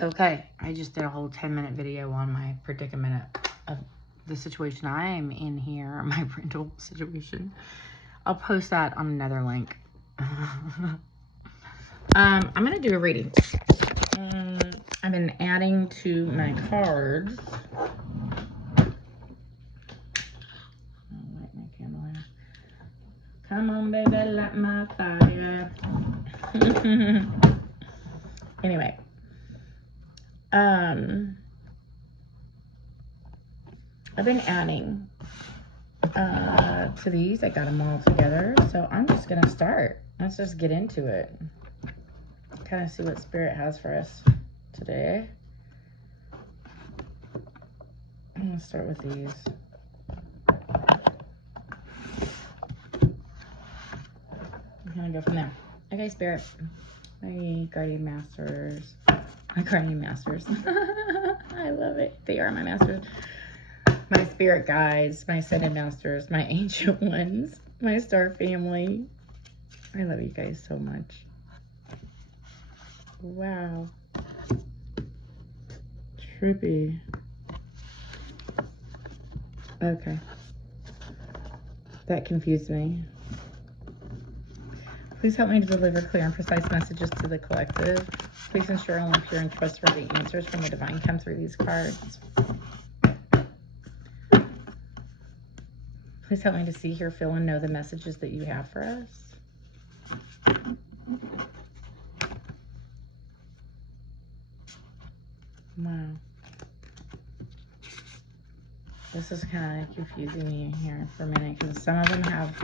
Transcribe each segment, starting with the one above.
Okay, I just did a whole 10-minute video on my predicament of the situation I'm in here, my rental situation. I'll post that on another link. I'm going to do a reading. I've been adding to my cards. I'll light my candle here. Come on, baby, light my fire. Anyway. I've been adding to these. I got them all together. So I'm just going to start. Let's just get into it. Kind of see what Spirit has for us today. I'm going to start with these. I'm going to go from there. Okay, Spirit. My guardian masters. My guardian masters. I love it. They are my masters. My spirit guides, my ascended masters, my ancient ones, my star family. I love you guys so much. Wow. Trippy. Okay. That confused me. Please help me to deliver clear and precise messages to the collective. Please ensure only pure and trustworthy answers from the divine come through these cards. Please help me to see, hear, feel, and know the messages that you have for us. Wow. This is kind of confusing me here for a minute because some of them have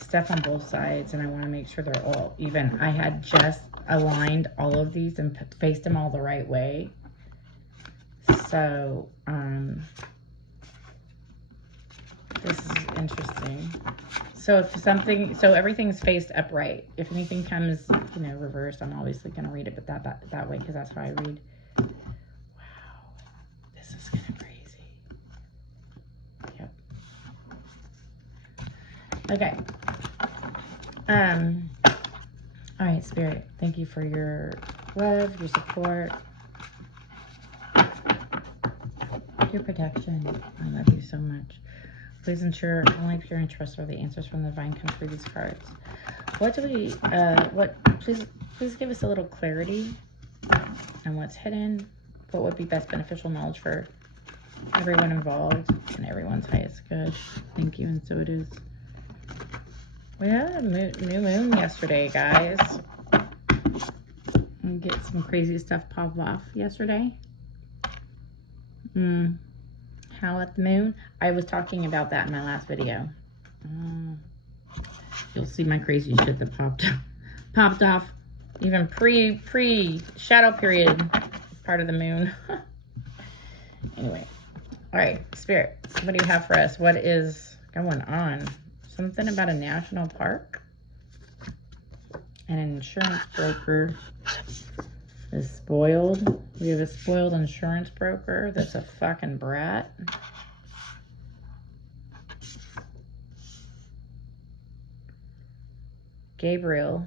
stuff on both sides and I want to make sure they're all even. I had just aligned all of these and faced them all the right way. So, this is interesting. So if something, so everything's faced upright. If anything comes, you know, reversed, I'm obviously going to read it, but that way, because that's how I read. Wow, this is kind of crazy. Yep. Okay. All right, Spirit, thank you for your love, your support, your protection. I love you so much. Please ensure only pure and trustworthy answers from the divine come through these cards. What do we, please give us a little clarity on what's hidden, what would be best beneficial knowledge for everyone involved and everyone's highest good. Thank you, and so it is. We had a new moon yesterday, guys. And get some crazy stuff pop off yesterday. Howl at the moon. I was talking about that in my last video. You'll see my crazy shit that popped off even pre shadow period part of the moon. Anyway, all right, Spirit, what do you have for us? What is going on? Something about a national park, an insurance broker is spoiled. We have a spoiled insurance broker that's a fucking brat. Gabriel,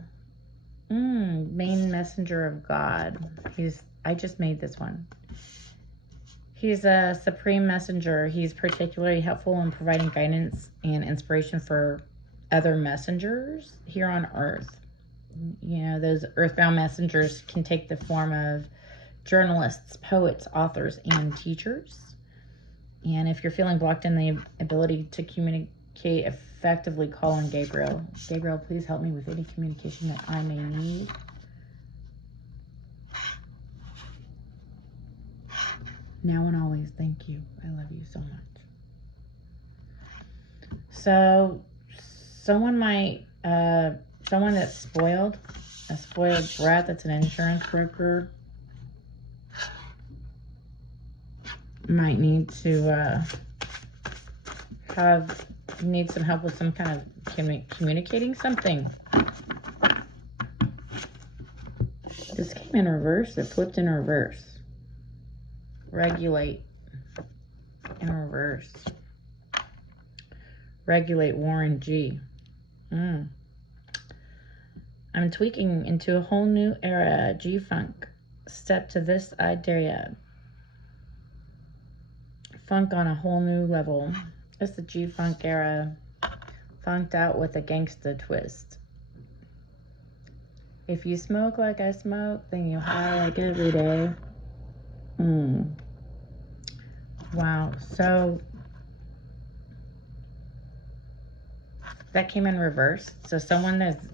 main messenger of God. I just made this one. He's a supreme messenger. He's particularly helpful in providing guidance and inspiration for other messengers here on Earth. You know, those earthbound messengers can take the form of journalists, poets, authors, and teachers. And if you're feeling blocked in the ability to communicate effectively, call on Gabriel. Gabriel, please help me with any communication that I may need. Now and always, thank you. I love you so much. So, someone that's spoiled, a spoiled brat that's an insurance broker, might need to need some help with some kind of communicating something. This came in reverse. It flipped in reverse. Regulate in reverse. Regulate Warren G. I'm tweaking into a whole new era. G-Funk. step to this idea. Funk on a whole new level. It's the G-Funk era. Funked out with a gangsta twist. If you smoke like I smoke, then you high like every day. Wow. So that came in reverse. So someone that's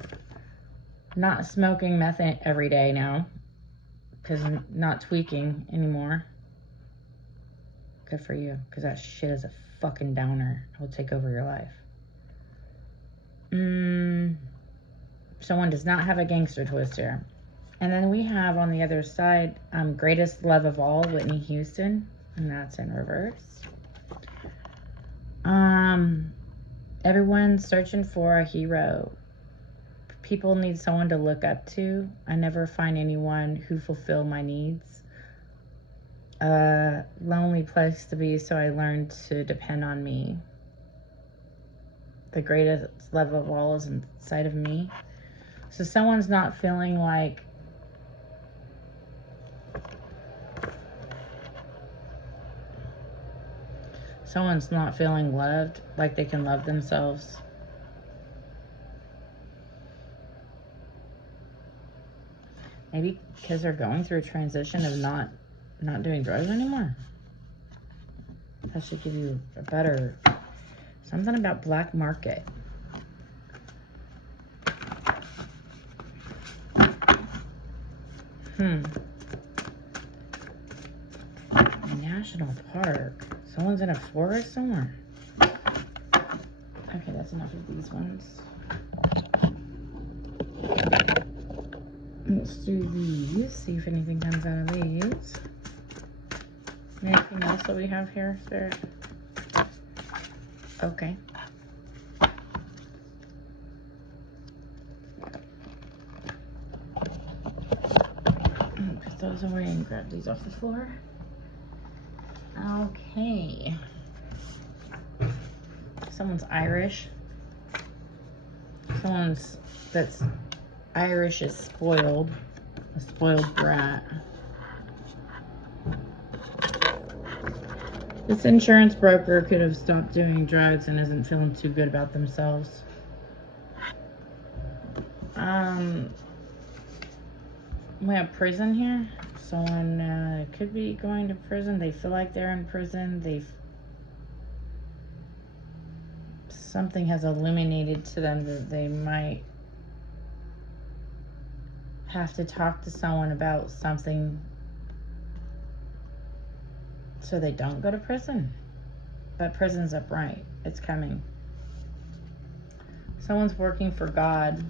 not smoking meth every day now, because I'm not tweaking anymore. Good for you, because that shit is a fucking downer. It will take over your life. Someone does not have a gangster twist here. And then we have on the other side, greatest love of all, Whitney Houston, and that's in reverse. Everyone's searching for a hero. People need someone to look up to. I never find anyone who fulfill my needs. Lonely place to be, so I learned to depend on me. The greatest love of all is inside of me. So someone's not feeling like loved, like they can love themselves. Maybe because they're going through a transition of not doing drugs anymore. That should give you a better, something about black market. National park. Someone's in a forest somewhere. Okay, that's enough of these ones. Let's do these. See if anything comes out of these. Anything else that we have here, Spirit? Okay. Put those away and grab these off the floor. Okay. Someone's Irish. Someone's that's Irish is spoiled. A spoiled brat. This insurance broker could have stopped doing drugs and isn't feeling too good about themselves. We have prison here. Someone could be going to prison. They feel like they're in prison. Something has illuminated to them that they might have to talk to someone about something so they don't go to prison. But prison's upright. It's coming. Someone's working for God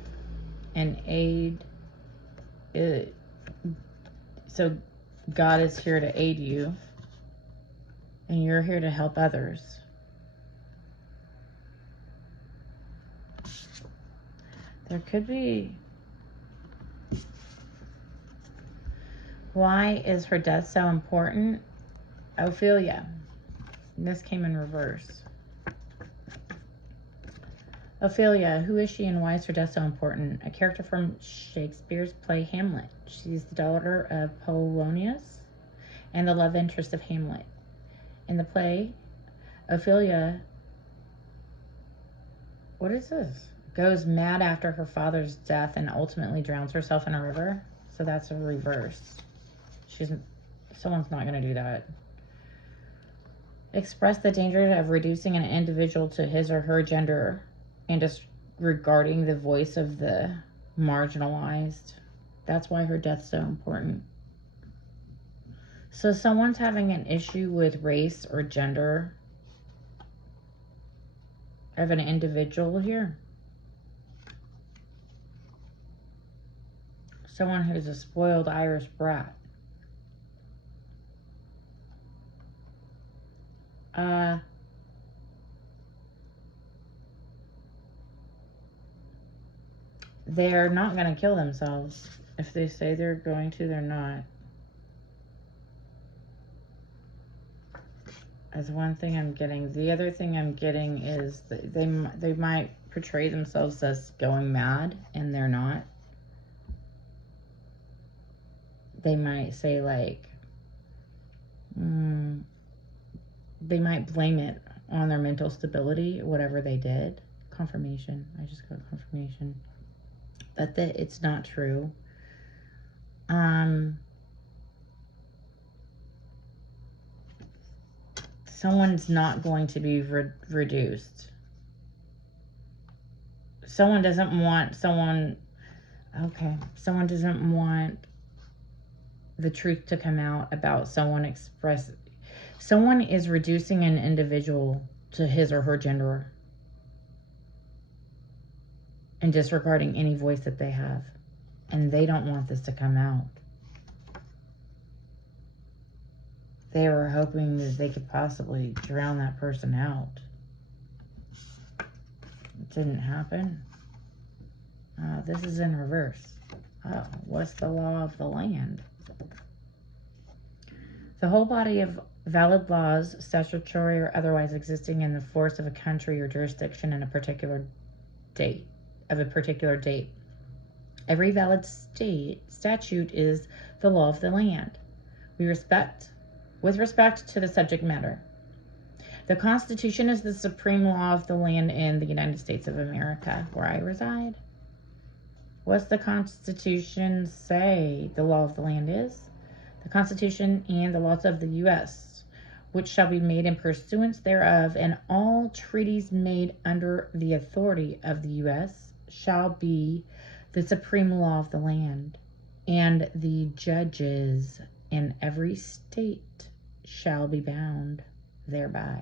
and aid. So God is here to aid you, and you're here to help others. There could be... Why is her death so important? Ophelia. And this came in reverse. Ophelia, who is she and why is her death so important? A character from Shakespeare's play Hamlet. She's the daughter of Polonius and the love interest of Hamlet. In the play, Ophelia, what is this? Goes mad after her father's death and ultimately drowns herself in a river. So that's a reverse. Someone's not going to do that. Express the danger of reducing an individual to his or her gender and disregarding the voice of the marginalized. That's why her death's so important. So someone's having an issue with race or gender of an individual here. Someone who's a spoiled Irish brat. They're not going to kill themselves. If they say they're going to, they're not. That's one thing I'm getting. The other thing I'm getting is that they might portray themselves as going mad, and they're not. they might say like, they might blame it on their mental stability, whatever they did. Confirmation. I just got confirmation. But that it's not true. Someone's not going to be reduced. Someone doesn't want someone doesn't want the truth to come out about someone someone is reducing an individual to his or her gender and disregarding any voice that they have. And they don't want this to come out. They were hoping that they could possibly drown that person out. It didn't happen. This is in reverse. Oh, what's the law of the land? The whole body of valid laws, statutory or otherwise, existing in the force of a country or jurisdiction in a particular date. Every valid statute is the law of the land. With respect to the subject matter. The Constitution is the supreme law of the land in the United States of America, where I reside. What's the Constitution say the law of the land is? The Constitution and the laws of the U.S., which shall be made in pursuance thereof, and all treaties made under the authority of the U.S. shall be the supreme law of the land, and the judges in every state shall be bound thereby.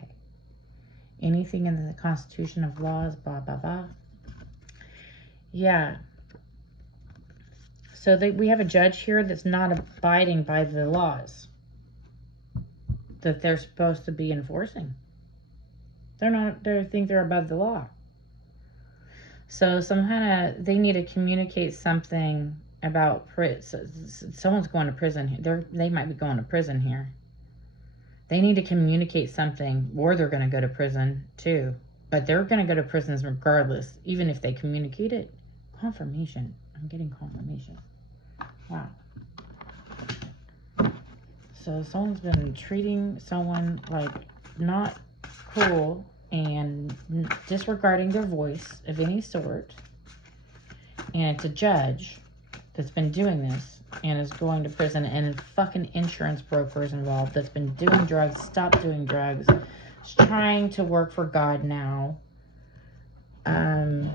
Anything in the Constitution of laws, blah, blah, blah. Yeah. So we have a judge here that's not abiding by the laws that they're supposed to be enforcing. They think they're above the law. So they need to communicate something about someone's going to prison here. They might be going to prison here. They need to communicate something, or they're going to go to prison too. But they're going to go to prisons regardless, even if they communicate it. Confirmation. I'm getting confirmation. Wow. So someone's been treating someone like not cool and disregarding their voice of any sort. And it's a judge that's been doing this and is going to prison, and fucking insurance brokers involved that's been doing drugs, stopped doing drugs, is trying to work for God now. I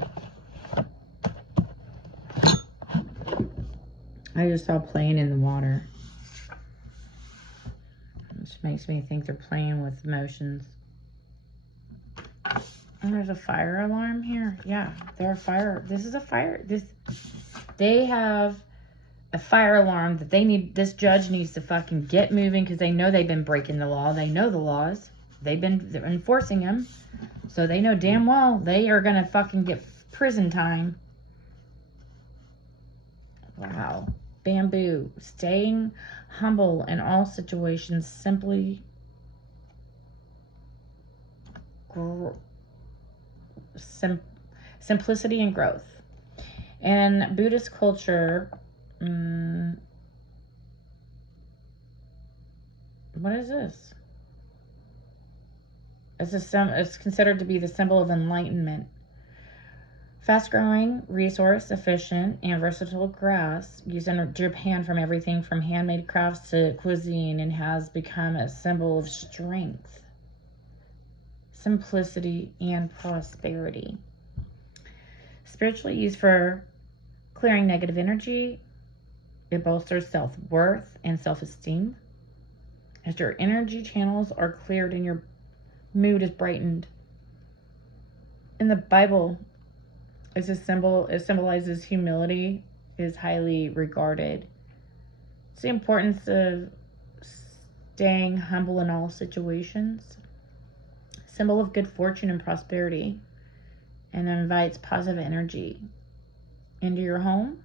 just saw playing in the water. Which makes me think they're playing with emotions. And there's a fire alarm here. Yeah, this is a fire. They have a fire alarm that this judge needs to fucking get moving, because they know they've been breaking the law. They know the laws. They're enforcing them. So they know damn well they are going to fucking get prison time. Wow. Bamboo. Staying humble in all situations. Simply simplicity and growth. In Buddhist culture, what is this? It's considered to be the symbol of enlightenment. Fast-growing, resource-efficient, and versatile grass used in Japan from everything from handmade crafts to cuisine, and has become a symbol of strength, simplicity, and prosperity. Spiritually used for clearing negative energy, it bolsters self-worth and self-esteem. As your energy channels are cleared and your mood is brightened. In the Bible, it's a symbol. It symbolizes humility, is highly regarded. It's the importance of staying humble in all situations. Symbol of good fortune and prosperity, and invites positive energy into your home.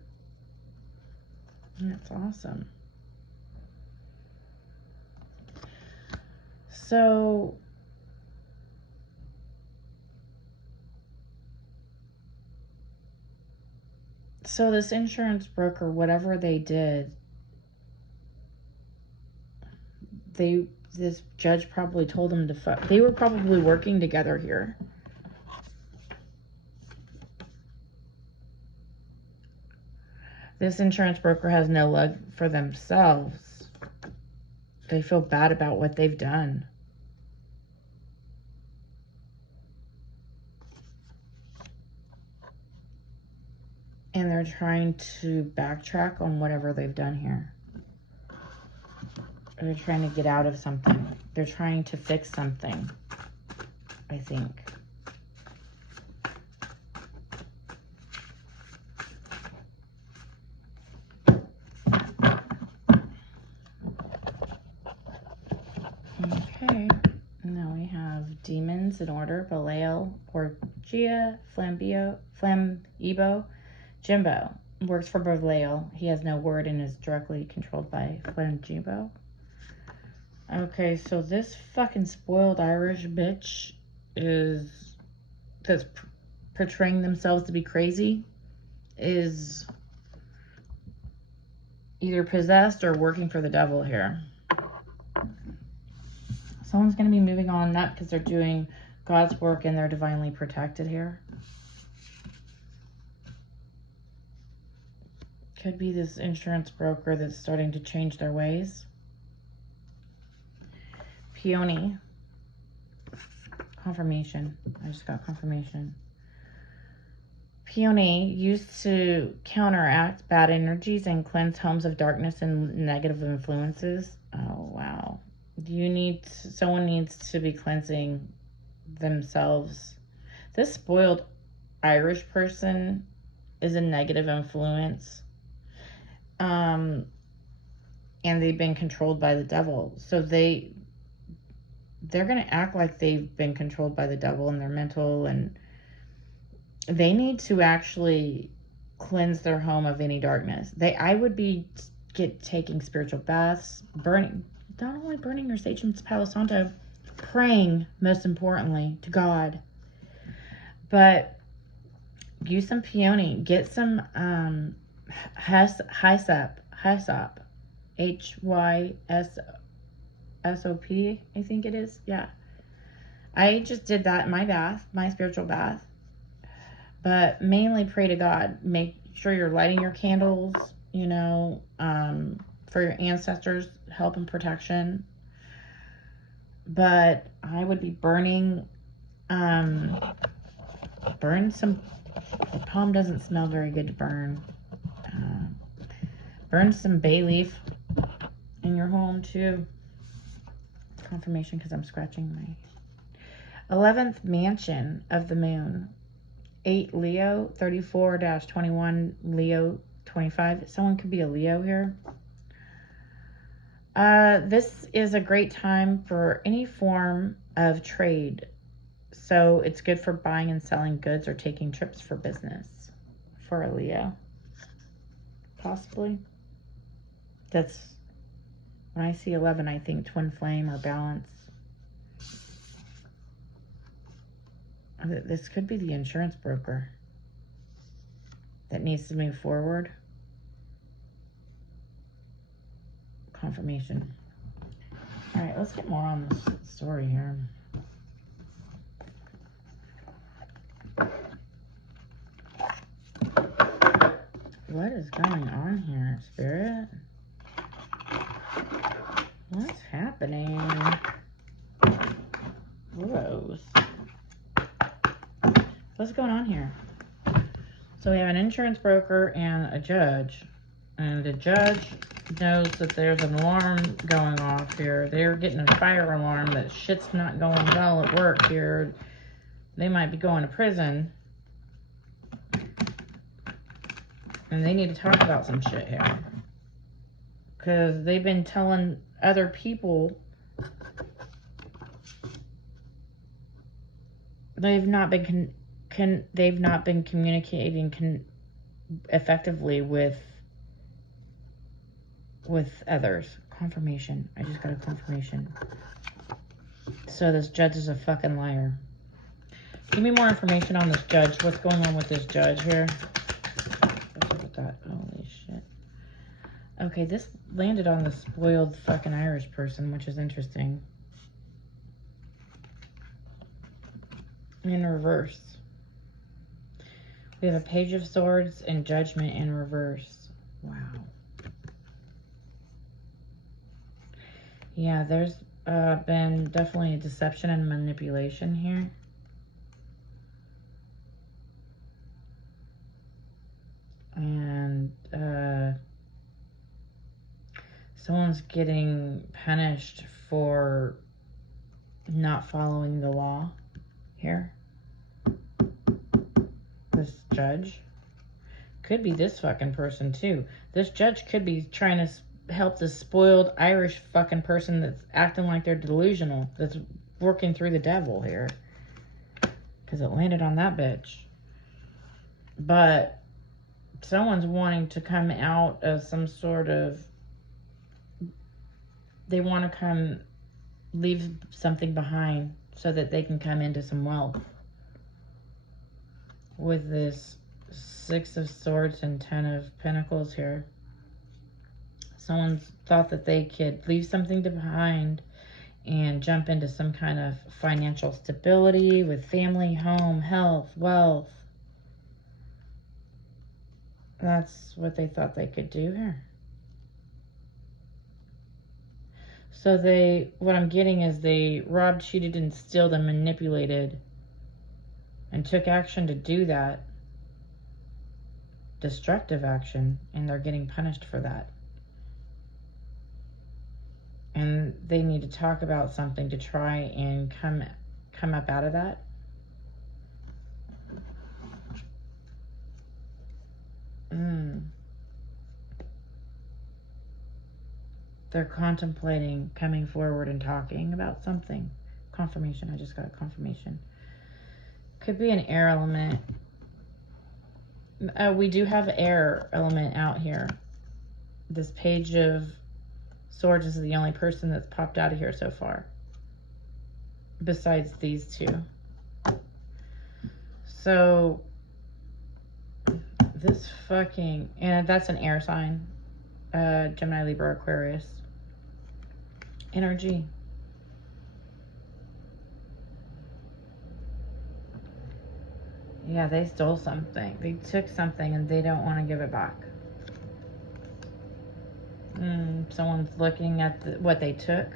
And that's awesome. So this insurance broker, whatever they did, this judge probably told them to fuck. They were probably working together here. This insurance broker has no love for themselves. They feel bad about what they've done. And they're trying to backtrack on whatever they've done here. They're trying to get out of something. They're trying to fix something, I think. Okay. Now we have demons in order. Belial, Porgia, Flamebo, Jimbo. Works for Belial. He has no word and is directly controlled by Flamebo. Okay, so this fucking spoiled Irish bitch that's portraying themselves to be crazy is either possessed or working for the devil here. Someone's going to be moving on up because they're doing God's work and they're divinely protected here. Could be this insurance broker that's starting to change their ways. Peony. Confirmation. I just got confirmation. Peony used to counteract bad energies and cleanse homes of darkness and negative influences. Oh, wow. Someone needs to be cleansing themselves. This spoiled Irish person is a negative influence. And they've been controlled by the devil. So they're going to act like they've been controlled by the devil and they're mental, and they need to actually cleanse their home of any darkness. I would be taking spiritual baths, not only burning your sage and Palo Santo, praying, most importantly, to God. But use some peony. Get some hyssop, HYSOP, I think it is. Yeah. I just did that in my bath, my spiritual bath. But mainly pray to God. Make sure you're lighting your candles, for your ancestors' help and protection. But I would be burn some, the palm doesn't smell very good to burn. Burn some bay leaf in your home too. Confirmation because I'm scratching my 11th mansion of the moon. 8 Leo, 34-21 Leo 25. Someone could be a Leo here. This is a great time for any form of trade. So it's good for buying and selling goods or taking trips for business for a Leo. Possibly. That's, when I see 11, I think twin flame or balance. This could be the insurance broker that needs to move forward. Confirmation. All right, let's get more on this story here. What is going on here, Spirit? What's happening? Gross. What's going on here? So we have an insurance broker and a judge. And the judge knows that there's an alarm going off here. They're getting a fire alarm that shit's not going well at work here. They might be going to prison. And they need to talk about some shit here. Because they've been telling other people they've not been communicating effectively with others. Confirmation. I just got a confirmation. So this judge is a fucking liar. Give me more information on this judge. What's going on with this judge here? What's up with that? Holy shit. Okay, this landed on the spoiled fucking Irish person, which is interesting. In reverse. We have a Page of Swords and Judgment in reverse. Wow. Yeah, there's been definitely a deception and manipulation here. And someone's getting punished for not following the law here. This judge could be this fucking person too. This judge could be trying to help this spoiled Irish fucking person that's acting like they're delusional, that's working through the devil here, because it landed on that bitch. But someone's wanting to come out of some sort of, they want to come leave something behind so that they can come into some wealth. With this 6 of Swords and 10 of Pentacles here. Someone's thought that they could leave something behind and jump into some kind of financial stability with family, home, health, wealth. That's what they thought they could do here. So what I'm getting is they robbed, cheated, and stealed and manipulated and took action to do that. Destructive action, and they're getting punished for that. And they need to talk about something to try and come up out of that. They're contemplating coming forward and talking about something. Confirmation. I just got a confirmation. Could be an air element. We do have air element out here. This Page of Swords is the only person that's popped out of here so far, besides these two. So this fucking, and that's an air sign, Gemini, Libra, Aquarius energy. Yeah, they stole something. They took something and they don't want to give it back. Someone's looking at what they took.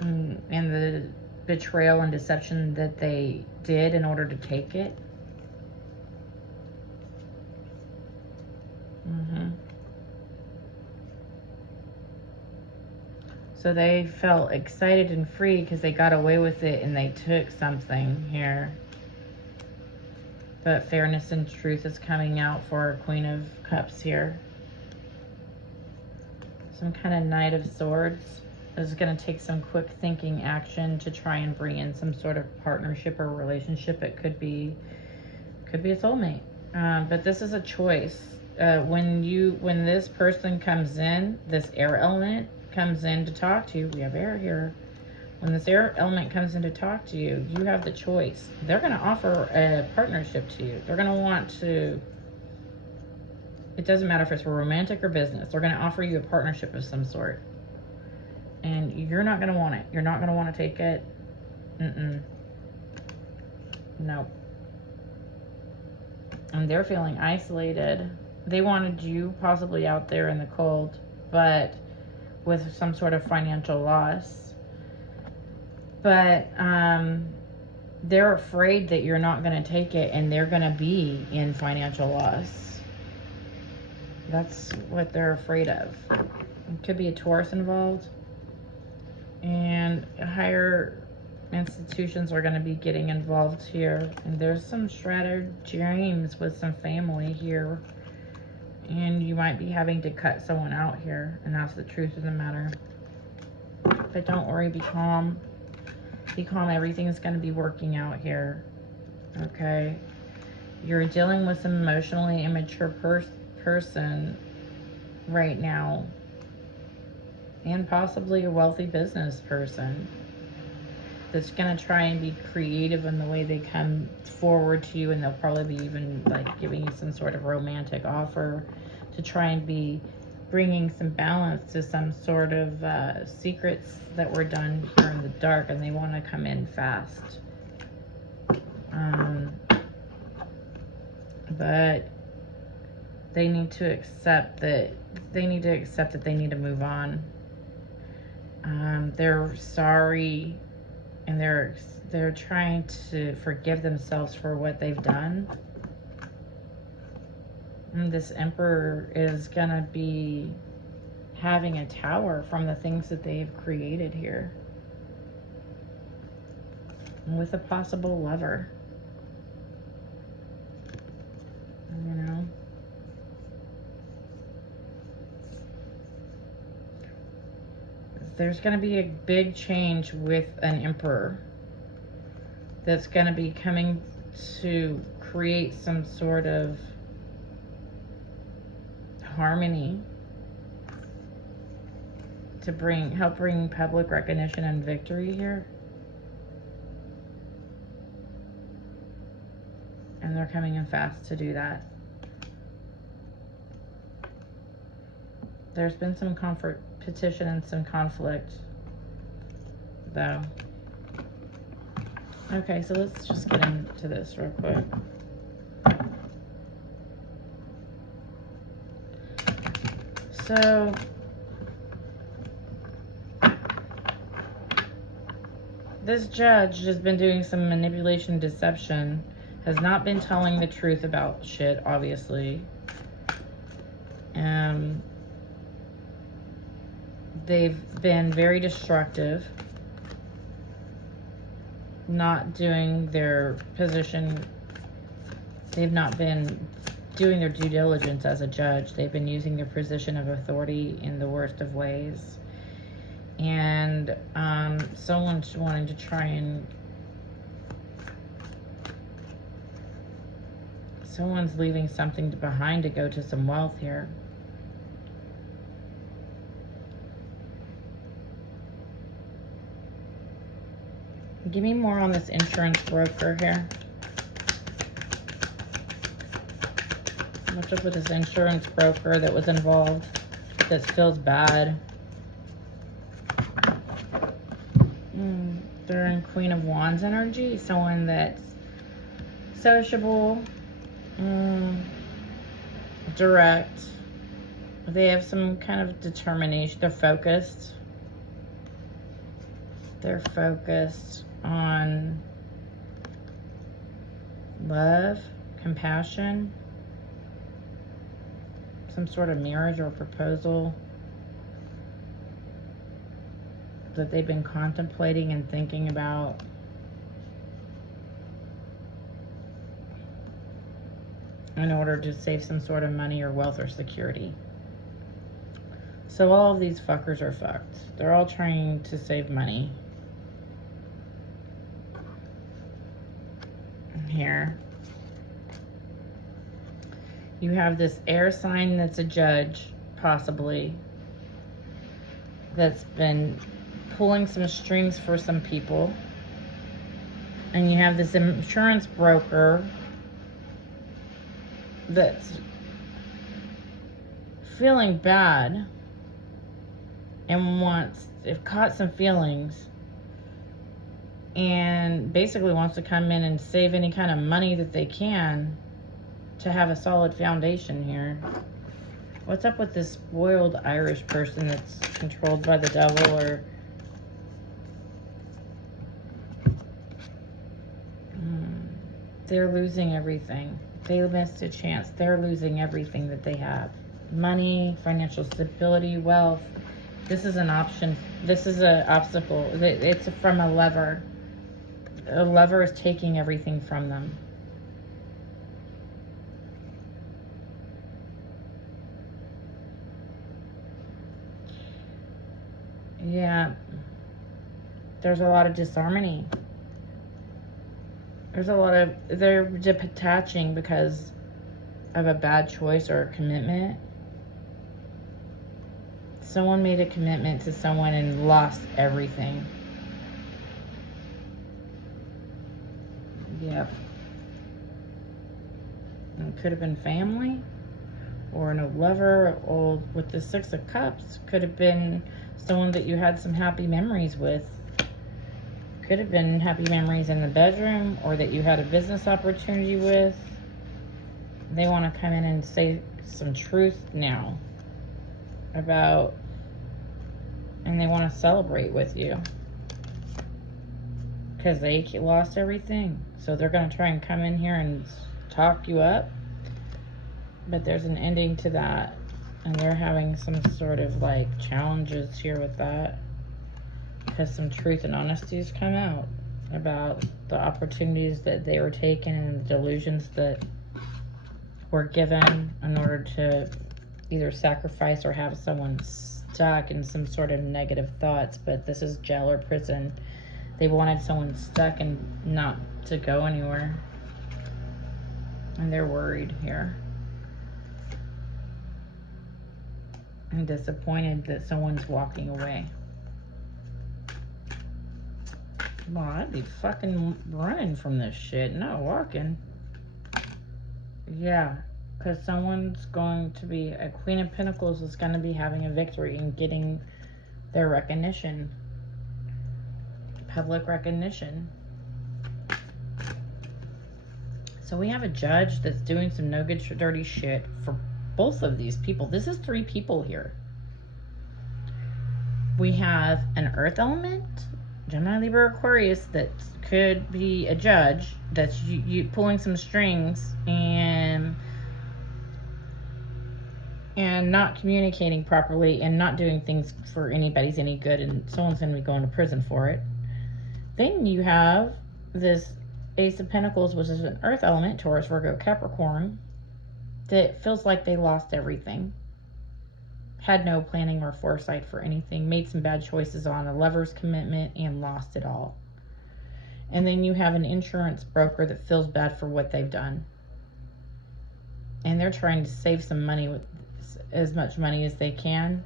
And the betrayal and deception that they did in order to take it. So they felt excited and free because they got away with it and they took something here. But fairness and truth is coming out for Queen of Cups here. Some kind of Knight of Swords is going to take some quick thinking action to try and bring in some sort of partnership or relationship. It could be a soulmate. But this is a choice. When this person comes in, this air element comes in to talk to you. We have air here. When this air element comes in to talk to you, you have the choice. They're going to offer a partnership to you. They're going to want to, it doesn't matter if it's romantic or business, they're going to offer you a partnership of some sort. And you're not going to want it. You're not going to want to take it. Nope. And they're feeling isolated. They wanted you possibly out there in the cold, but with some sort of financial loss. But they're afraid that you're not going to take it and they're going to be in financial loss. That's what they're afraid of. It could be a Taurus involved. And higher institutions are going to be getting involved here. And there's some shattered dreams with some family here. And you might be having to cut someone out here. And that's the truth of the matter. But don't worry, be calm. Be calm. Everything is going to be working out here. Okay? You're dealing with some emotionally immature person right now. And possibly a wealthy business person that's going to try and be creative in the way they come forward to you. And they'll probably be even like giving you some sort of romantic offer to to try and be bringing some balance to some sort of secrets that were done here in the dark, and they want to come in fast. But they need to accept that they need to move on. They're sorry, and they're trying to forgive themselves for what they've done. And this Emperor is gonna be having a tower from the things that they've created here, with a possible lover. You know, there's going to be a big change with an Emperor that's going to be coming to create some sort of harmony, to help bring public recognition and victory here. And they're coming in fast to do that. There's been some competition and some conflict, though. Okay, so let's just get into this real quick. So, this judge has been doing some manipulation and deception, has not been telling the truth about shit, obviously. They've been very destructive, not doing their position. They've not been doing their due diligence as a judge. They've been using their position of authority in the worst of ways. And someone's wanting to try and... Someone's leaving something behind to go to some wealth here. Give me more on this insurance broker here. What's up with this insurance broker that was involved, that feels bad? They're in Queen of Wands energy. Someone that's sociable, direct. They have some kind of determination. They're focused. They're focused on love, compassion, some sort of marriage or proposal that they've been contemplating and thinking about. In order to save some sort of money or wealth or security. So all of these fuckers are fucked. They're all trying to save money. Here you have this air sign that's a judge, possibly, that's been pulling some strings for some people. And you have this insurance broker that's feeling bad and they've caught some feelings and basically wants to come in and save any kind of money that they can to have a solid foundation here. What's up with this spoiled Irish person that's controlled by the devil? Or they're losing everything. They missed a chance. They're losing everything that they have. Money, financial stability, wealth. This is an option. This is an obstacle. It's from a lover. A lover is taking everything from them. Yeah. There's a lot of disharmony. They're detaching because of a bad choice or a commitment. Someone made a commitment to someone and lost everything. Yep. And it could have been family, or no lover. Or with the Six of Cups, could have been someone that you had some happy memories with. Could have been happy memories in the bedroom, or that you had a business opportunity with. They want to come in and say some truth now about, and they want to celebrate with you because they lost everything. So they're going to try and come in here and talk you up, but there's an ending to that, and they're having some sort of like challenges here with that, because some truth and honesty has come out about the opportunities that they were taking and the delusions that were given in order to either sacrifice or have someone stuck in some sort of negative thoughts. But this is jail or prison. They wanted someone stuck and not to go anywhere, and they're worried here and disappointed that someone's walking away. Well, I'd be fucking running from this shit, not walking. Yeah, because someone's going to be, a Queen of Pentacles is going to be having a victory and getting their recognition. Public recognition. So we have a judge that's doing some no good dirty shit for both of these people. This is 3 people here. We have an earth element, Gemini, Libra, Aquarius, that could be a judge that's you pulling some strings and not communicating properly and not doing things for anybody's any good, and someone's going to be going to prison for it. Then you have this Ace of Pentacles, which is an earth element, Taurus, Virgo, Capricorn, that feels like they lost everything. Had no planning or foresight for anything. Made some bad choices on a lover's commitment and lost it all. And then you have an insurance broker that feels bad for what they've done. And they're trying to save some money, with as much money as they can.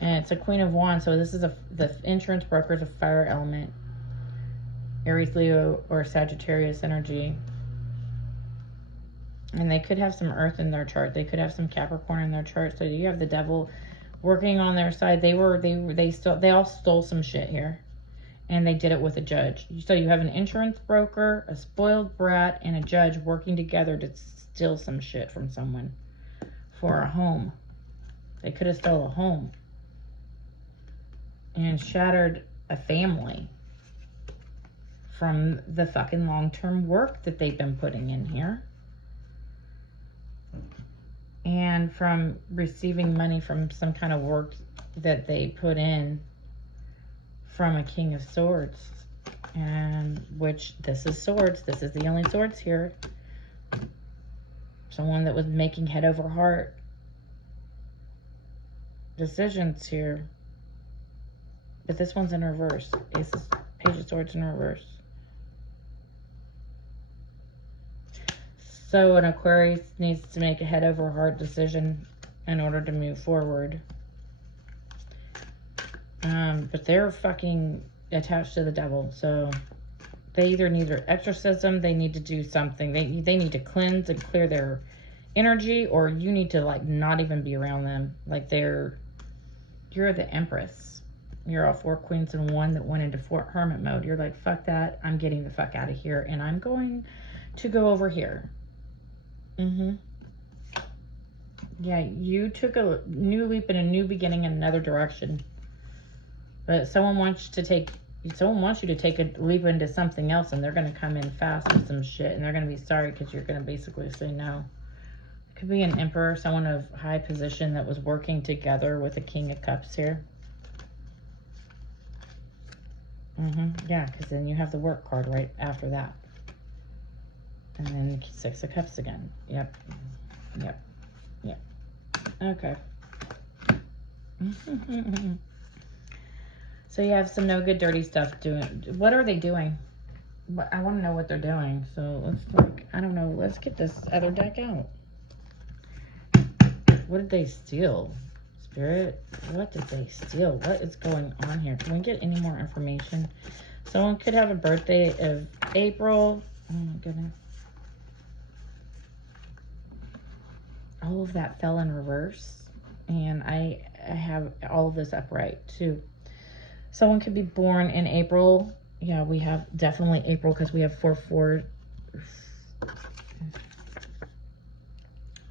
And it's a Queen of Wands, so this is the insurance broker is a fire element. Aries, Leo, or Sagittarius energy. And they could have some earth in their chart. They could have some Capricorn in their chart. So you have the devil working on their side. They all stole some shit here. And they did it with a judge. So you have an insurance broker, a spoiled brat, and a judge working together to steal some shit from someone for a home. They could have stole a home and shattered a family from the fucking long-term work that they've been putting in here. And from receiving money from some kind of work that they put in from a King of Swords. And which, this is swords. This is the only swords here. Someone that was making head over heart decisions here. But this one's in reverse. Page of Swords in reverse. So an Aquarius needs to make a head over heart decision in order to move forward. But they're fucking attached to the devil. So they either need their exorcism, they need to do something. They need to cleanse and clear their energy, or you need to like not even be around them. Like you're the Empress. You're all 4 queens and 1 that went into hermit mode. You're like, fuck that. I'm getting the fuck out of here and I'm going to go over here. Yeah, you took a new leap and a new beginning in another direction. But someone wants you to take a leap into something else, and they're going to come in fast with some shit, and they're going to be sorry because you're going to basically say no. It could be an emperor, someone of high position that was working together with a King of Cups here. Yeah, because then you have the work card right after that. And then 6 of Cups again. Yep. Okay. So you have some no good dirty stuff doing. What are they doing? I want to know what they're doing. So let's I don't know. Let's get this other deck out. What did they steal? Spirit, what did they steal? What is going on here? Can we get any more information? Someone could have a birthday of April. Oh my goodness. all of that fell in reverse. And I have all of this upright too. Someone could be born in April. Yeah, we have definitely April because we have 4-4.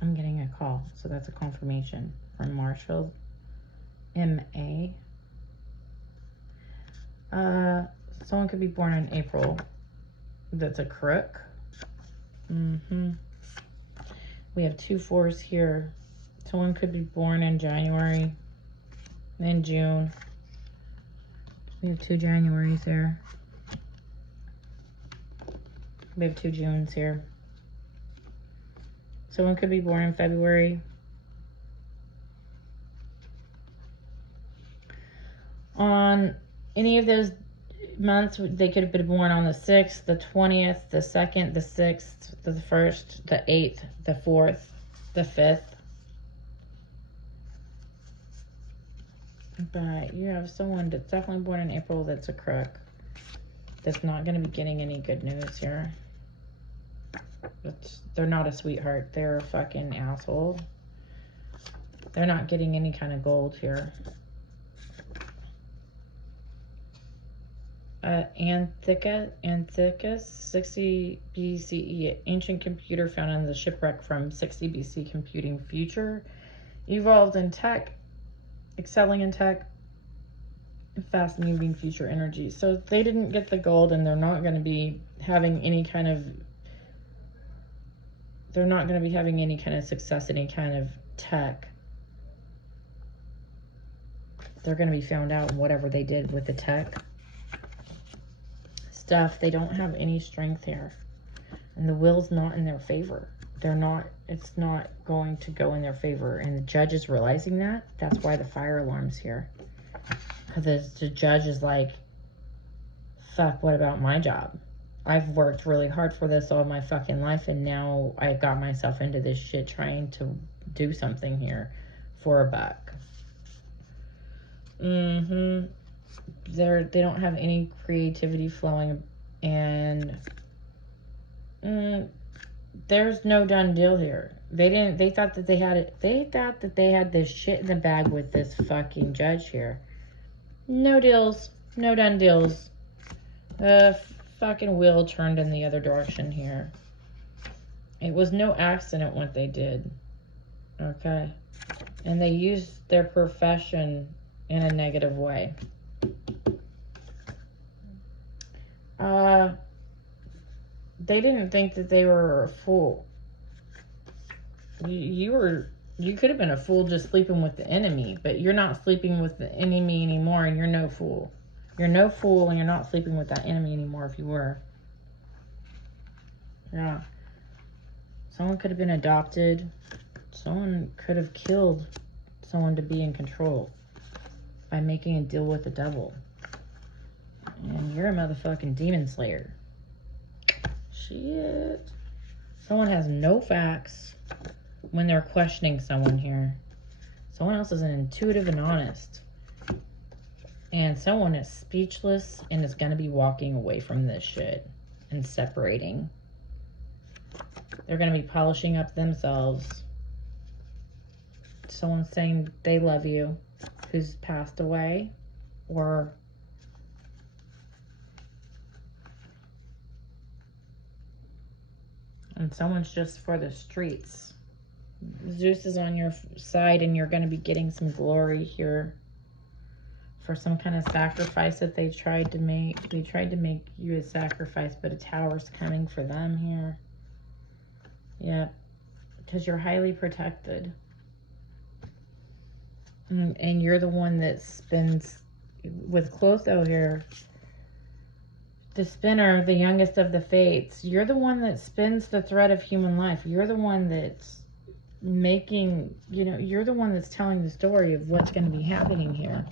I'm getting a call, so that's a confirmation from Marshall M.A. Someone could be born in April that's a crook. We have 2 4s here. Someone could be born in January, in June. We have 2 Januaries here. We have 2 Junes here. Someone could be born in February. On any of those months, they could have been born on the 6th, the 20th, the 2nd, the 6th, the 1st, the 8th, the 4th, the 5th. But you have someone that's definitely born in April that's a crook. That's not going to be getting any good news here. They're not a sweetheart. They're a fucking asshole. They're not getting any kind of gold here. Anthicus, 60 BCE, ancient computer found in the shipwreck from 60 BC computing future, evolved in tech, excelling in tech, fast moving future energy. So they didn't get the gold, and they're not going to be having any kind of success, any kind of tech. They're going to be found out in whatever they did with the tech stuff. They don't have any strength here, and the will's not in their favor. It's not going to go in their favor, and the judge is realizing that. That's why the fire alarm's here, because the judge is like, fuck, what about my job? I've worked really hard for this all my fucking life, and now I got myself into this shit trying to do something here for a buck. They don't have any creativity flowing, and there's no done deal here. They thought that they had it. They thought that they had this shit in the bag with this fucking judge here. No deals, no done deals. Fucking wheel turned in the other direction here. It was no accident what they did. Okay. And they used their profession in a negative way. They didn't think that they were a fool. You could have been a fool just sleeping with the enemy, but you're not sleeping with the enemy anymore, and you're no fool. You're no fool, and you're not sleeping with that enemy anymore if you were. Yeah. Someone could have been adopted. Someone could have killed someone to be in control by making a deal with the devil. And you're a motherfucking demon slayer. Shit. Someone has no facts when they're questioning someone here. Someone else is intuitive and honest. And someone is speechless and is going to be walking away from this shit and separating. They're going to be polishing up themselves. Someone's saying they love you who's passed away, or and someone's just for the streets. Zeus is on your side, and you're going to be getting some glory here for some kind of sacrifice that they tried to make. They tried to make you a sacrifice, but a tower's coming for them here. Yep. Because you're highly protected. And you're the one that spins with Clotho here. The spinner, the youngest of the fates. You're the one that spins the thread of human life. You're the one that's making, you're the one that's telling the story of what's going to be happening here.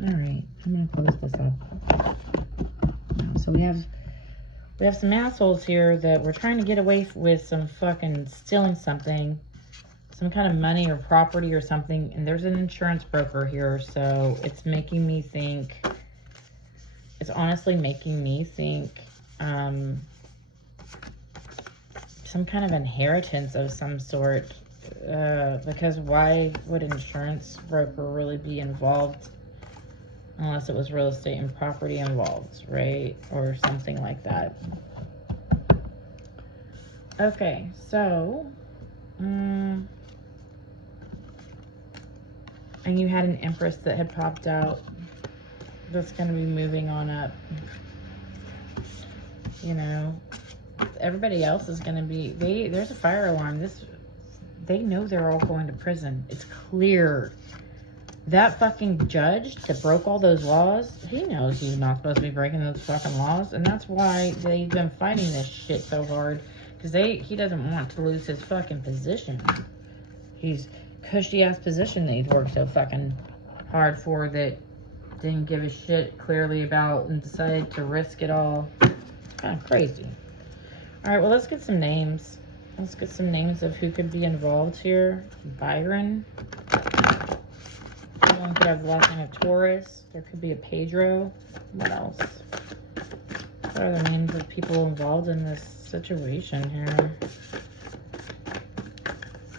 All right, I'm going to close this up. So we have some assholes here that we're trying to get away with some fucking stealing something, some kind of money or property or something, and there's an insurance broker here, so it's making me think, it's honestly making me think some kind of inheritance of some sort. Because why would insurance broker really be involved unless it was real estate and property involved, right? Or something like that. Okay, so and you had an Empress that had popped out that's going to be moving on up. You know, everybody else is going to be, there's a fire alarm. They know they're all going to prison. It's clear. That fucking judge that broke all those laws, he knows he's not supposed to be breaking those fucking laws. And that's why they've been fighting this shit so hard. Because he doesn't want to lose his fucking position. His cushy-ass position that he'd worked so fucking hard for, that didn't give a shit clearly about and decided to risk it all. Kind of crazy. Alright, well, let's get some names. Let's get some names of who could be involved here. Byron. Someone could have the last name of Taurus. There could be a Pedro. What else? What are the names of people involved in this situation here?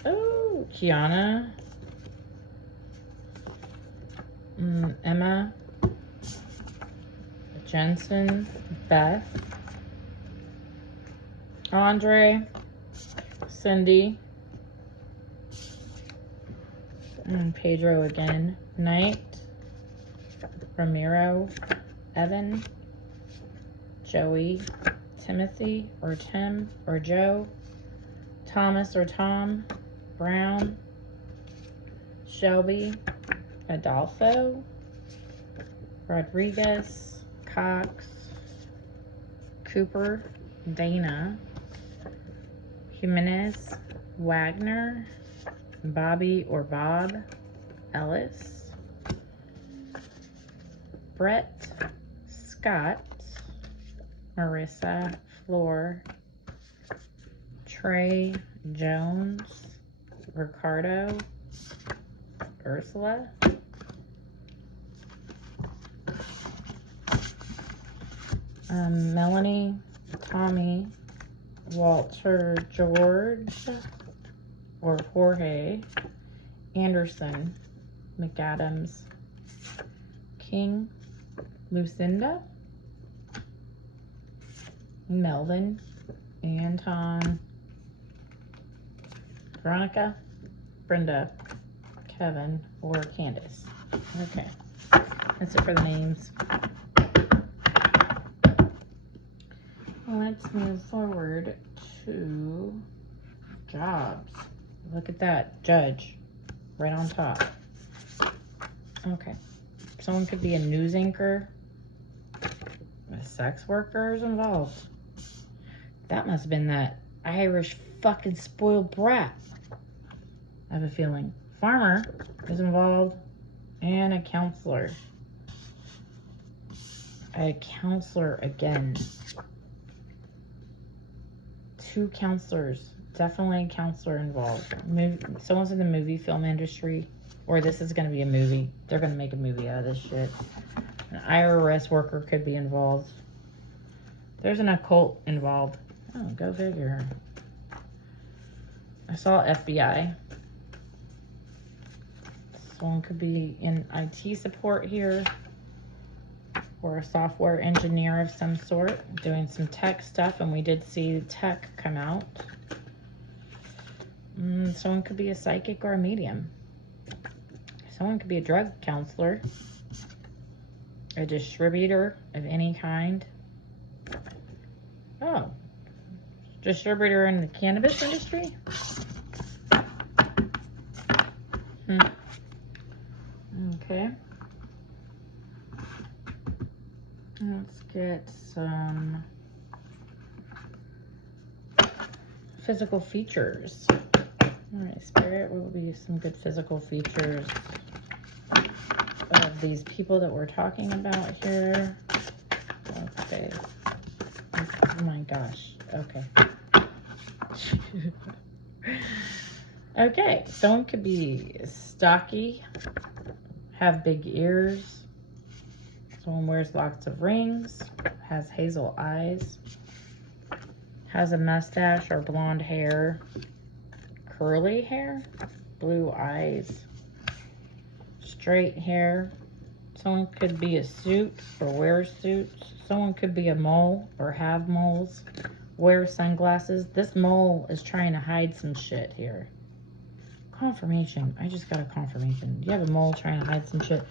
Oh, Kiana. Emma. Jensen. Beth. Andre. Cindy. And Pedro again. Knight. Ramiro. Evan. Joey. Timothy or Tim or Joe. Thomas or Tom. Brown. Shelby. Adolfo. Rodriguez. Cox. Cooper. Dana. Jimenez. Wagner. Bobby or Bob. Ellis. Brett. Scott. Marissa. Floor. Trey. Jones. Ricardo. Ursula. Melanie. Tommy. Walter. George. Or Jorge. Anderson. McAdams. King. Lucinda. Melvin. Anton. Veronica. Brenda. Kevin. Or Candace. Okay. That's it for the names. Let's move forward to jobs. Look at that. Judge. Right on top. Okay. Someone could be a news anchor. With sex workers involved. That must have been that Irish fucking spoiled brat. I have a feeling. Farmer is involved. And a counselor. A counselor again. 2 counselors. Definitely a counselor involved. Someone's in the movie film industry. Or this is going to be a movie. They're going to make a movie out of this shit. An IRS worker could be involved. There's an occult involved. Oh, go figure. I saw FBI. Someone could be in IT support here. Or a software engineer of some sort. Doing some tech stuff. And we did see tech come out. Someone could be a psychic or a medium. Someone could be a drug counselor. A distributor of any kind. Oh. Distributor in the cannabis industry? Okay. Let's get some physical features. Alright, Spirit, what will be some good physical features of these people that we're talking about here? Okay. Oh my gosh. Okay. Okay, someone could be stocky, have big ears, someone wears lots of rings, has hazel eyes, has a mustache or blonde hair, curly hair, blue eyes, straight hair. Someone could be a suit or wear suits. Someone could be a mole or have moles, wear sunglasses. This mole is trying to hide some shit here. Confirmation. I just got a confirmation. You have a mole trying to hide some shit.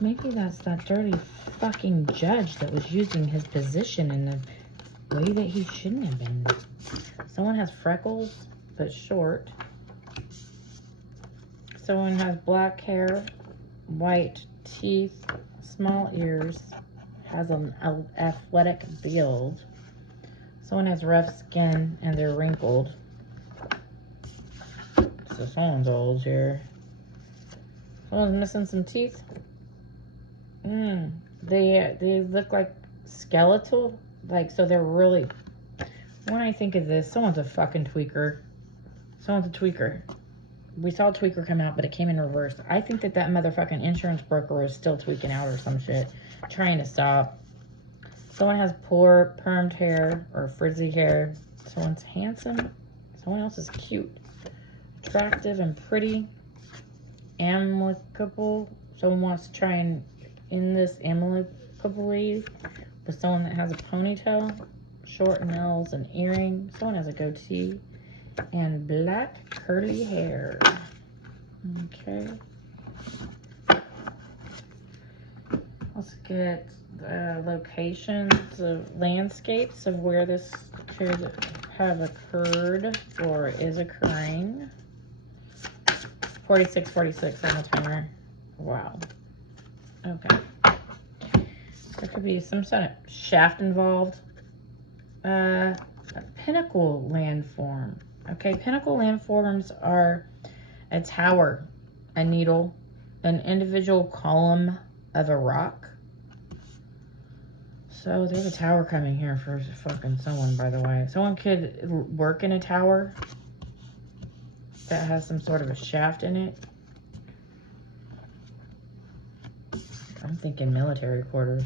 Maybe that's that dirty fucking judge that was using his position in the way that he shouldn't have been. Someone has freckles, but short. Someone has black hair, white teeth, small ears, has an athletic build. Someone has rough skin and they're wrinkled. So someone's old here. Someone's missing some teeth. They look like skeletal. Like, so they're really... When I think of this, someone's a fucking tweaker. Someone's a tweaker. We saw a tweaker come out, but it came in reverse. I think that motherfucking insurance broker is still tweaking out or some shit. Trying to stop. Someone has poor permed hair or frizzy hair. Someone's handsome. Someone else is cute. Attractive and pretty. Amicable. Someone wants to try and end this amicably with someone that has a ponytail, short nails, and earring. Someone has a goatee and black curly hair. Okay. Let's get locations of landscapes of where this could have occurred or is occurring. 46 on the timer. Wow. Okay. There could be some sort of shaft involved. A pinnacle landform. Okay, pinnacle landforms are a tower, a needle, an individual column of a rock. So there's a tower coming here for fucking someone, by the way. Someone could work in a tower that has some sort of a shaft in it. I'm thinking military quarters.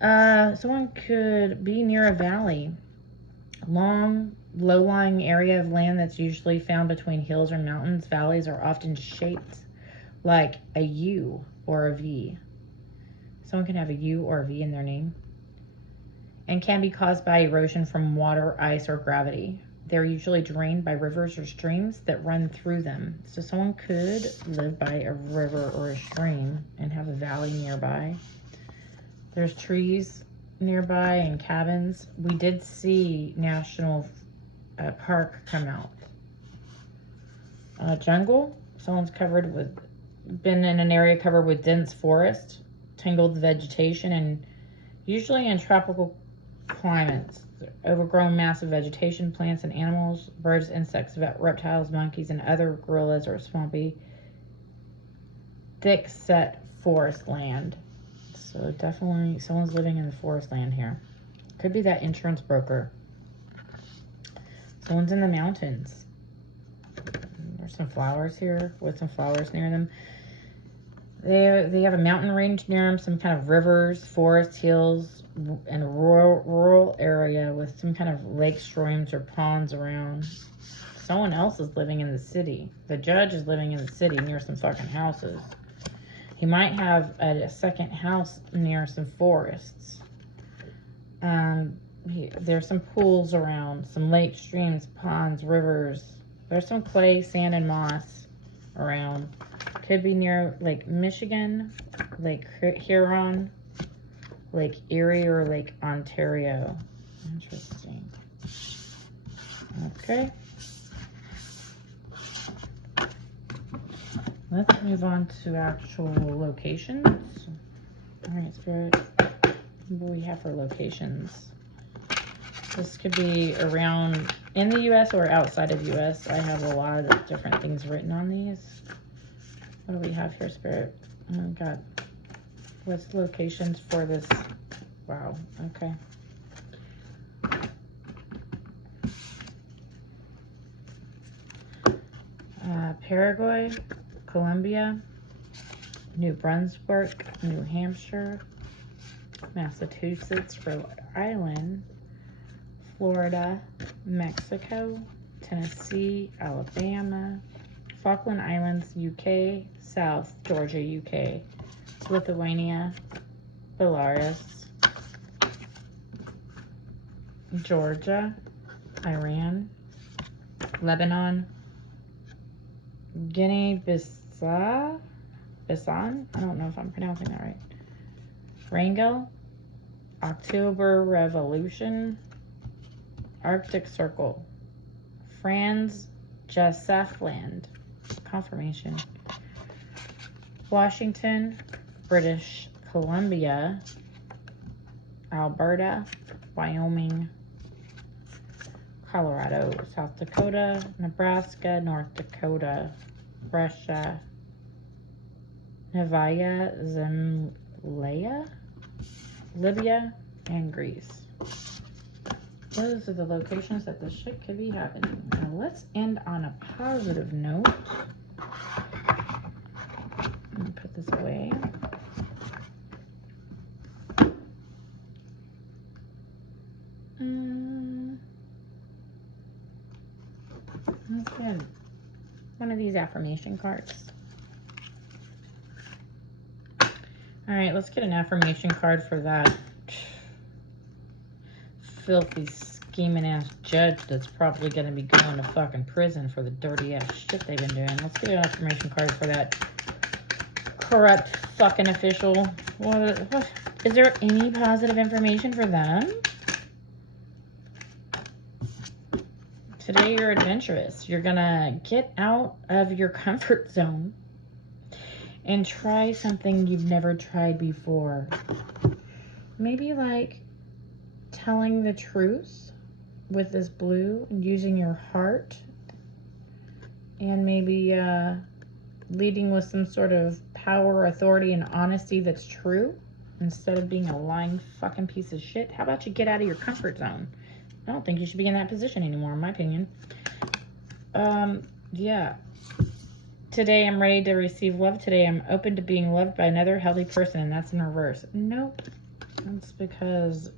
Someone could be near a valley. Long, low-lying area of land that's usually found between hills or mountains. Valleys are often shaped like a U or a V. Someone can have a U or a V in their name. And can be caused by erosion from water, ice, or gravity. They're usually drained by rivers or streams that run through them. So someone could live by a river or a stream and have a valley nearby. There's trees nearby and cabins. We did see National Park come out. Jungle. Someone's been in an area covered with dense forest, tangled vegetation, and usually in tropical climates. Overgrown massive vegetation, plants and animals, birds, insects, reptiles, monkeys, and other gorillas or swampy, thick-set forest land. So definitely someone's living in the forest land here. Could be that insurance broker. Someone's in the mountains. There's some flowers here with some flowers near them. They have a mountain range near them, some kind of rivers, forests, hills, and a rural area with some kind of lake, streams, or ponds around. Someone else is living in the city. The judge is living in the city near some fucking houses. He might have a second house near some forests. There's some pools around, some lakes, streams, ponds, rivers. There's some clay, sand, and moss around. Could be near Lake Michigan, Lake Huron, Lake Erie, or Lake Ontario. Interesting. Okay. Let's move on to actual locations. All right, Spirit. What do we have for locations? This could be around in the U.S. or outside of U.S. I have a lot of different things written on these. What do we have here, Spirit? Oh, God. What's locations for this? Wow. Okay. Paraguay, Colombia, New Brunswick, New Hampshire, Massachusetts, Rhode Island, Florida, Mexico, Tennessee, Alabama, Falkland Islands, UK, South Georgia, UK, Lithuania, Belarus, Georgia, Iran, Lebanon, Guinea-Bissau, I don't know if I'm pronouncing that right, Wrangel, October Revolution, Arctic Circle, Franz Josef Land, confirmation, Washington, British Columbia, Alberta, Wyoming, Colorado, South Dakota, Nebraska, North Dakota, Russia, Novaya Zemlya, Libya, and Greece. Those are the locations that this shit could be happening. Now let's end on a positive note. Let me put this away. Let's get one of these affirmation cards. All right, let's get an affirmation card for that filthy, scheming ass judge that's probably going to be going to fucking prison for the dirty ass shit they've been doing. Let's get an affirmation card for that corrupt fucking official. What? Is there any positive information for them? Today you're adventurous. You're going to get out of your comfort zone and try something you've never tried before. Maybe like telling the truth with this blue and using your heart, and maybe leading with some sort of power, authority, and honesty that's true instead of being a lying fucking piece of shit. How about you get out of your comfort zone? I don't think you should be in that position anymore, in my opinion. Yeah. Today I'm ready to receive love. Today I'm open to being loved by another healthy person, and that's in reverse. Nope. That's because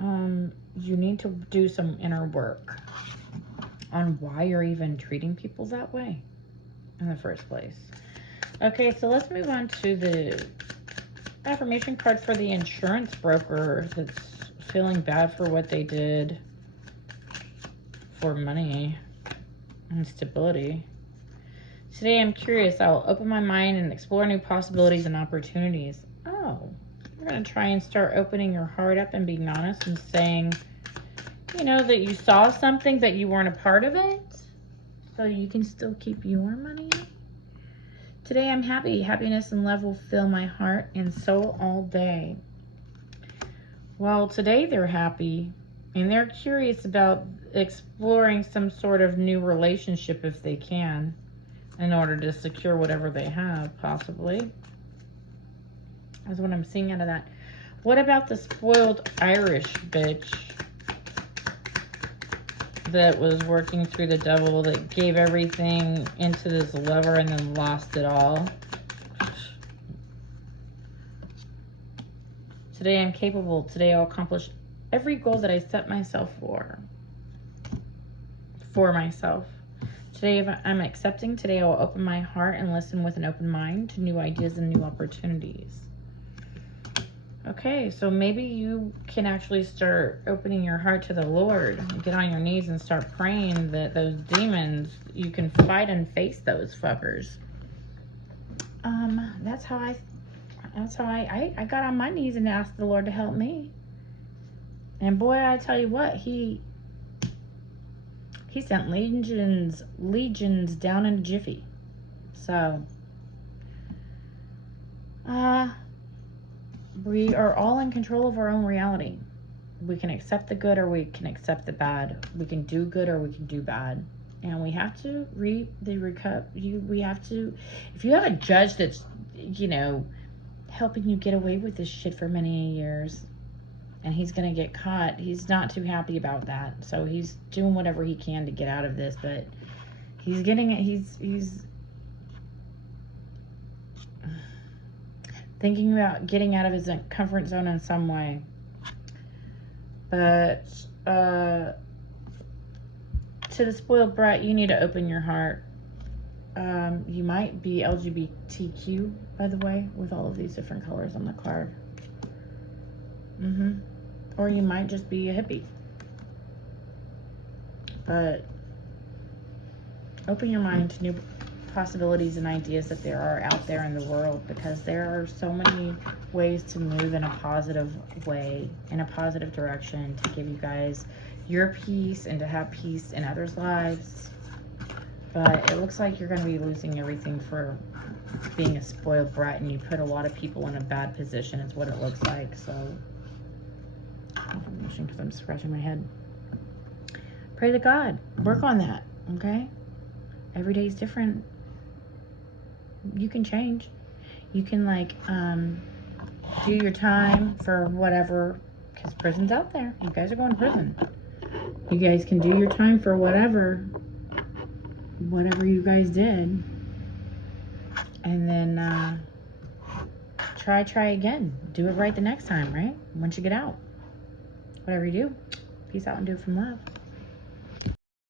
you need to do some inner work on why you're even treating people that way in the first place. Okay, so let's move on to the affirmation card for the insurance broker that's feeling bad for what they did for money and stability. Today I'm curious. I'll open my mind and explore new possibilities and opportunities. Oh, you're going to try and start opening your heart up and being honest and saying, you know, that you saw something but you weren't a part of it, so you can still keep your money. Today I'm happy. Happiness and love will fill my heart and soul all day. Well, today they're happy and they're curious about exploring some sort of new relationship if they can, in order to secure whatever they have, possibly. That's what I'm seeing out of that. What about the spoiled Irish bitch that was working through the devil, that gave everything into this lover and then lost it all? Today I'm capable. Today I'll accomplish every goal that I set myself for myself. Today I'm accepting. Today I will open my heart and listen with an open mind to new ideas and new opportunities. Okay, so maybe you can actually start opening your heart to the Lord. Get on your knees and start praying that those demons, you can fight and face those fuckers. That's how I got on my knees and asked the Lord to help me. And boy, I tell you what, He sent legions down in a jiffy. So, we are all in control of our own reality. We can accept the good or we can accept the bad. We can do good or we can do bad. And we have to reap the we have to, if you have a judge that's, you know, helping you get away with this shit for many years, and he's going to get caught, he's not too happy about that. So he's doing whatever he can to get out of this, but he's thinking about getting out of his comfort zone in some way. But To the spoiled brat, you need to open your heart. You might be LGBTQ, by the way, with all of these different colors on the card. Or you might just be a hippie. But open your mind to new possibilities and ideas that there are out there in the world, because there are so many ways to move in a positive way, in a positive direction, to give you guys your peace and to have peace in others' lives. But it looks like you're going to be losing everything for being a spoiled brat, and you put a lot of people in a bad position is what it looks like. So, because I'm scratching my head. Pray to God. Work on that, okay? Every day is different. You can change. You can, like, do your time for whatever, because prison's out there. You guys are going to prison. You guys can do your time for whatever you guys did. And then try again. Do it right the next time, right? Once you get out. Whatever you do, peace out and do it from love.